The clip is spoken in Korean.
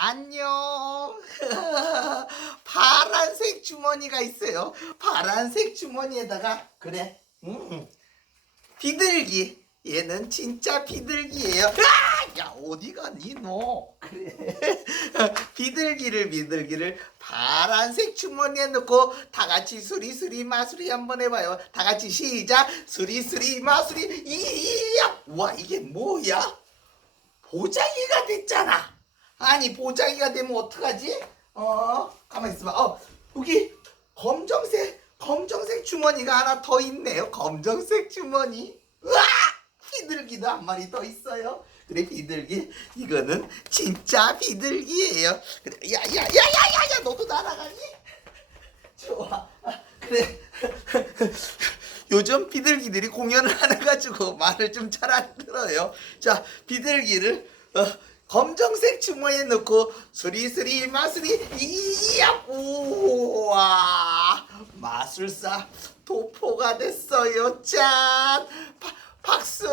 안녕. 파란색 주머니가 있어요. 파란색 주머니에다가 그래. 음. 비둘기. 얘는 진짜 비둘기예요. 아! 야 어디 가니 너? 그래. 비둘기를 비둘기를 파란색 주머니에 넣고 다 같이 수리수리 마수리 한번 해봐요. 다 같이 시작. 수리수리 마수리 이야. 와 이게 뭐야? 보자기가 됐잖아. 아니 보자기가 되면 어떡하지? 어 가만 있어봐. 어 여기 검정색 검정색 주머니가 하나 더 있네요. 검정색 주머니. 으아 비둘기도 한 마리 더 있어요. 그래 비둘기 이거는 진짜 비둘기예요. 그래 야야야야야야 너도 날아가니? 좋아. 아, 그래. 요즘 비둘기들이 공연을 하는 가지고 말을 좀 잘 안 들어요. 자, 비둘기를 어, 검정색 주머니에 넣고 수리수리 마수리 이야 우와. 마술사 도포가 됐어요. 짠. 바- 박수